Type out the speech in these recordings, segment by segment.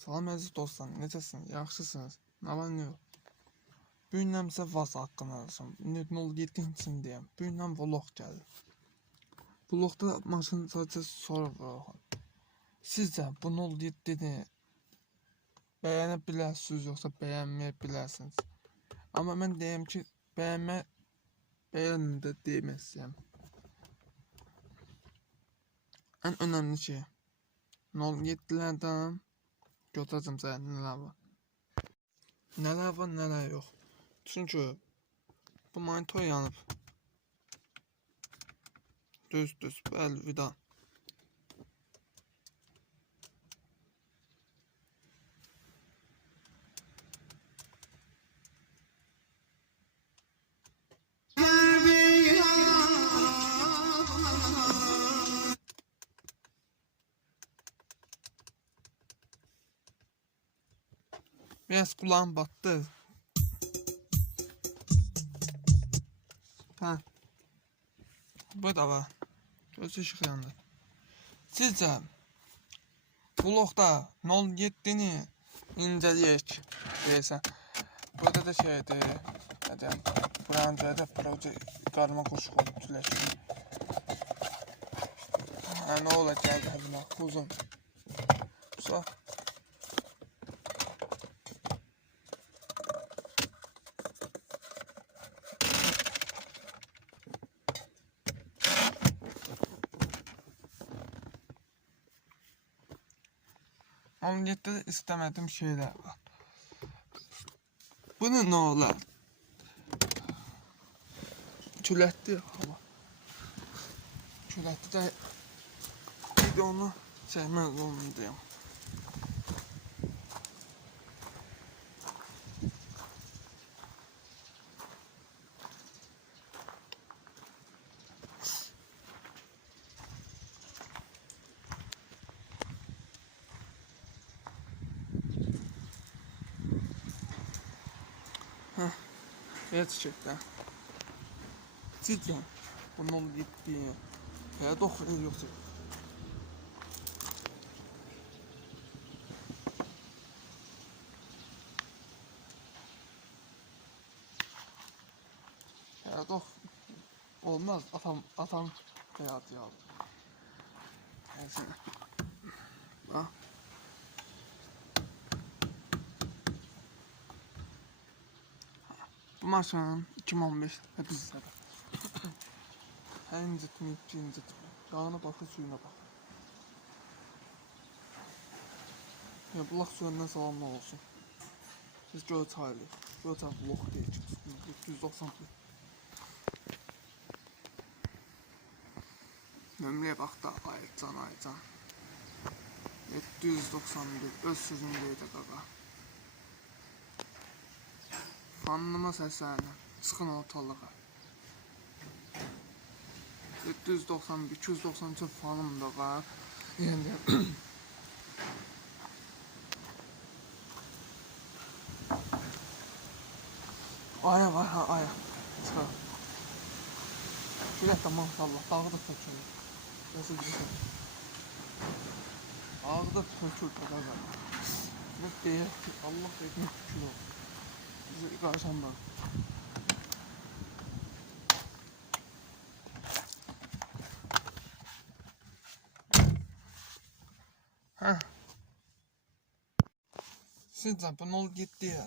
Salam əziz dostlar, necəsiniz? Yaxşısınız? Nə var nə yox? Bu gündən bizə VAZ haqqında danışım. 07-ci deyəm. Bu gündən vlog gəlir. Vlogda maşın sadəcə sorur. Sizcə bu 07-ni bəyənə bilərsiniz yoxsa bəyənməyə bilərsiniz? Amma mən deyim ki, bəyənin də demək istəyəm. Ən önəmli şey 07-lərdən götürəcəm sənə nələr var. Nələr var, nələr yox. Çünki bu monitor yanıb. Düz, bəli, vida. Biraz kulağım battı. Ha. Bu da var. Göz ışık yandı. Sizcə vlogda 07-ni incələyək deyəsən. Burada da şeydir. Nədəyəm? Buranca qarma quşu olub tülək. Nə olacaq həbinə? Uzun. So. Onun yetdə istemediğim şeyler var. Bunu ne olar? Külətli hava. Külətli də videonu çəkmək zorundayım. Gerçekten. Cidden. Bunun gittiği. Ya dokun yoksa. Ya dok. Olmaz. Atam hayatı ya. Neyse. Ah. Bu maşının 2015 hepsi səbəb. Hər incitməyib, incitməyib. Yağına baxır, suyuna baxır. Ya bulaq suyundan salamlar olsun. Siz Göyçaylı. Göyçay vlog deyəcəksiniz. 791. Nömrəyə bax da, aycan. 791. Öz sözünü deyəcək qaqa. Fanlıma səslənir. Çıxın ortalığa. 791, 293 fanım da var. Yəni aya var ha, aya. Çıxar. Külək də maşallah, dağı da tökülür. Nasıl güzel. Dağı da tökülür qaqa. Ne deyək ki, Allah edin şükür olsun. Bizi qarşımdan. Sizcə bu 07-yə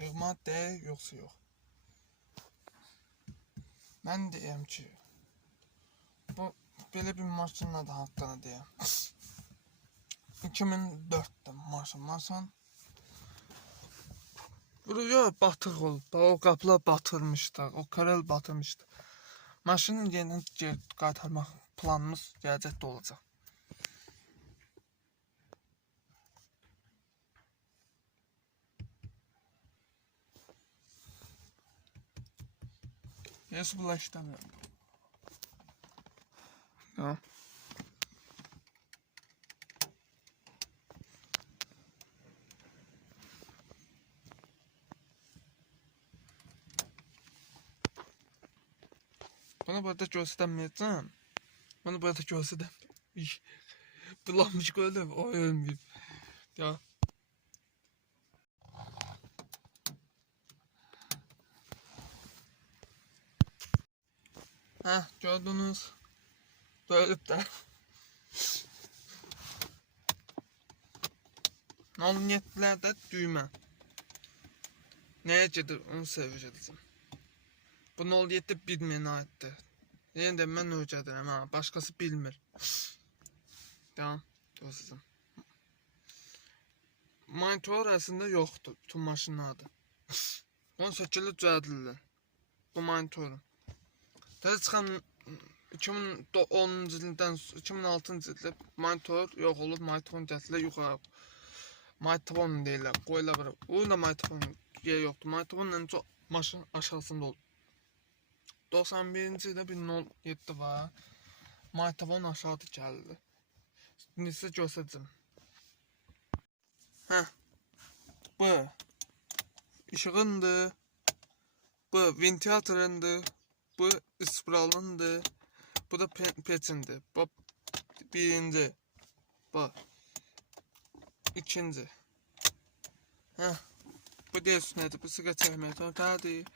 yığma deyək yoxsa yox? Mən deyəm ki, bu belə bir maşınla da haqqını deyəm. 2004'də maşın. Buraya batıq olub, o qapılar batırmışlar, o karel batırmışlar. Maşını yenidən qaytarmaq planımız gələcəkdə olacaq. Yes, bunlar işlemiyor. Ya. Bunu burada göstermeyeceğim. Bunu burada göstermeyeceğim. Bulanmış gördüm, o ölmüyor. Ya. Heh, gördünüz. Döyülüb də. 07'lərdə düymə. Nəyə gedir, onu sevəcəkdim. Bu 07 bilməyənə aiddir. Yenə də mən öyrədirəm ha, başqası bilmir. Tamam, dostum. Monitor əslində yoxdur, bütün maşınlarda. Onun şəkilli düzəldirlər. Bu monitoru. Təzə çıxan 2010-cu ildən 2006-cı ildə monitor yox olub, monitorun gətirirlər yuxarı. Monitor deyirlər, qoyurlar bura. O da monitor yer yoxdur. Monitorun ən çox maşın aşağısında olur. 91-ci ildə bir 07 var. Monitorun aşağıda gəldi. İndi sizə göstərəcəm. Hə. Bu işığındır. Bu ventilatorundur. Bu ıspralındır. Bu da peçindir. Bu birinci. Bu. İkinci. Heh. Bu diğer üstünedir. Bu sigara çekmeye törtədir.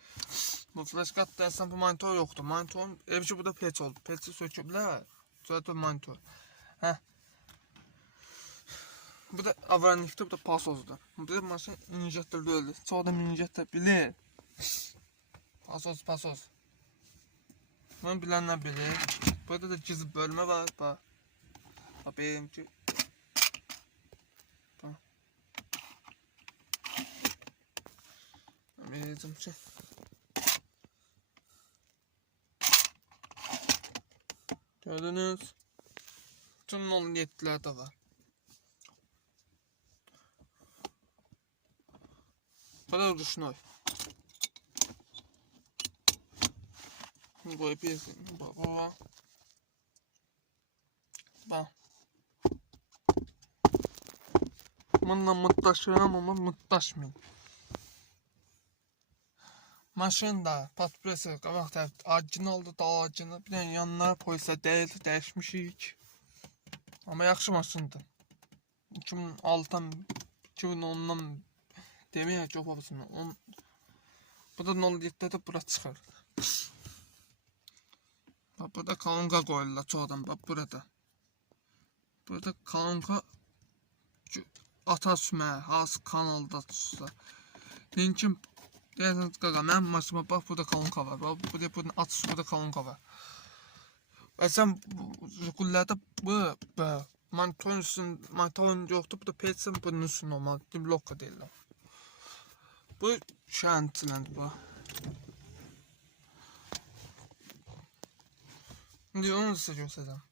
Bu flash kat dersen bu monitor yoktu. Monitorun evci bu da peç oldu. Peçi söküblər. Zaten monitor. Heh. Bu da avanikdir. Bu da pasozdur. Bu da maşın injektörlü öldü. Çoğu da injektör bilir. Pasoz. Bunu bilenler bilir. Burada da gizli bölme var. Bak. Bak benimki. Bak. Vereceğim şey. Gördünüz. Bütün 07'lerde var. Bu da ruşnoy. Koyup yesin. Baba. Bak. Bununla mutlaşıyorum ama mutlaşmayayım. Maşında patpresi qabaq tərəf acını oldu, dal acını. Bir de yanlara polislər dəyişmişik. Ama yaxşı maşındır. 2006'dan 2010'dan deməyək ki, o babasını. Bu da 07'də də bura çıxır. Bak burada kalınca koyurlar çoğadan. Bak burada. Burada kalınca atasmə, hansı kanalda tutsa. Linkin deyirsiniz qaqa, mənim maşıma bax burada kalınca var. Bak burada atış, burada kalınca var. Və sən qullərdə bu monitorin yoxdur. Bu da peçin, bunun üstü normal. Blokka deyirlər. Bu şəntiləndir bu. Şimdi onu size göstereceğim.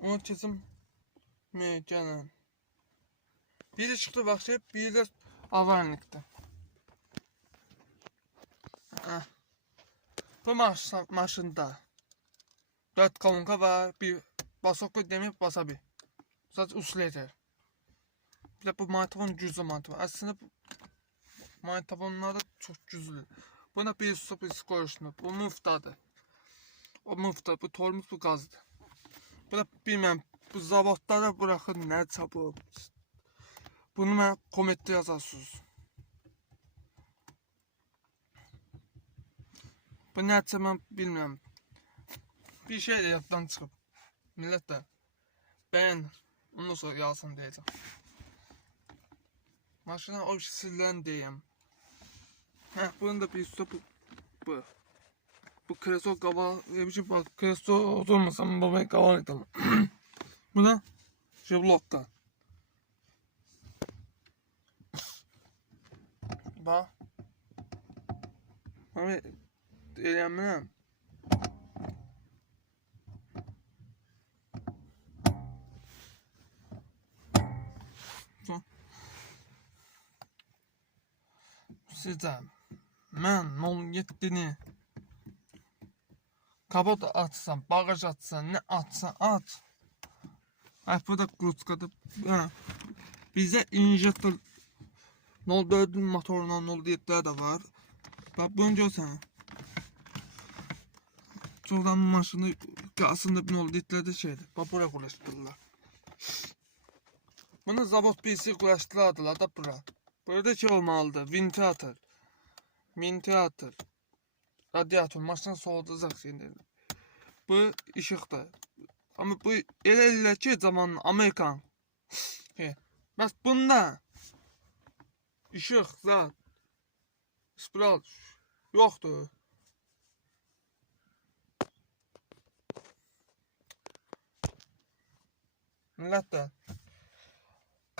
Onu kesim gelin. Biri çıktı başlayıp biri de avarnikti. Bu maşında 4 kalınka var, bir basoklu demir basabi. Sadece usul yeter. Bir de bu mantavon cüzlü mantavon. Aslında bu mantavonlar da çok cüzlü. Buna bir su bir koyuşunu. Bu muftadır. O mufta, bu tormuz, bu gazdır. Bu da bilmem. Bu zavodlara bırakın ne çabuk. Bunu ben komette yazarsınız. Bu ne ben bilmem. Bir şey de yaptan çıkıp. Millet de ben ondan sonra yazsın diyeceğim. Maşına o sillen diyeyim. Heh, bunun da bir stopu bu. Bu kreso kaba, bak kreso oturmasam babaya kaba gidelim. Bu da Jiblokka. Bak. Abi eləyəmirəm. Sizə mən 07'ni kabot atsan, bagaj atsan, ne atsan at. Ay bu da kuluçkadır. Ha. Bizde injektor 04'ün motorundan 07'ler de var. Bak bunu görsen. Çoğdan maşını aslında 07'lerde şeydi. Bak buraya kuruşturdular. Bunu zavod birisi kuruşturardılar da bura. Burada şey olmalıdır. Ventilatör. Ventilatör. Radyatör. Maşını soğudacak şimdi. Bu ışıqdır. Ama bu elə ki zamanın Amerikan. He. Bəs bunda işıq, zat, spiral yoxdur. Millətlər,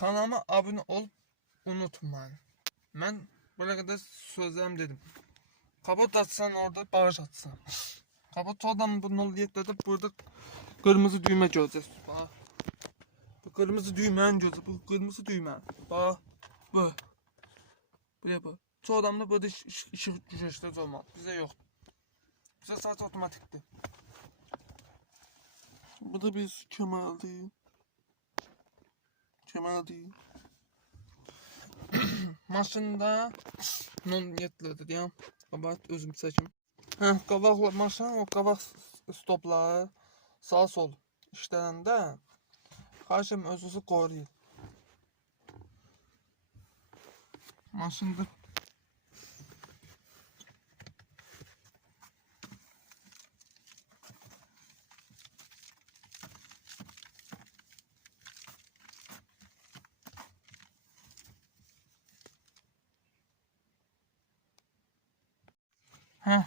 kanalıma abunə olub unutmayın. Mən belə qədər sözlərimi dedim. Kapot atsan orada bağış atsan. Kapot adam bu 07'de burada kırmızı düğme göreceğiz. Bak. Bu kırmızı düğmenin gözü. Bu kırmızı düğme. Bak. Bu. Buraya bak. Çoğu adamda böyle ışık düşüşler olmaz. Bize yok. Bize sadece otomatikti. Bu da bir kemal değil. Kemal değil. Maşında non yetlidir ya. Kabahat özüm seçim. Heh, kavakla maşın o kavak stopları sağ sol işlerinde karşım özüsü koruyor. Maşında heh.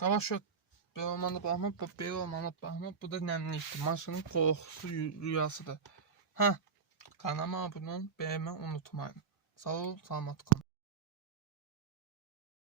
Kavak şu bir olmanı bakma, bir olmanı bakma. Bu da nemliktir. Maşının kokusu rüyasıdır. Heh. Kanalıma abone olun, beğenmeyi unutmayın. Sağ ol, selamat kalın.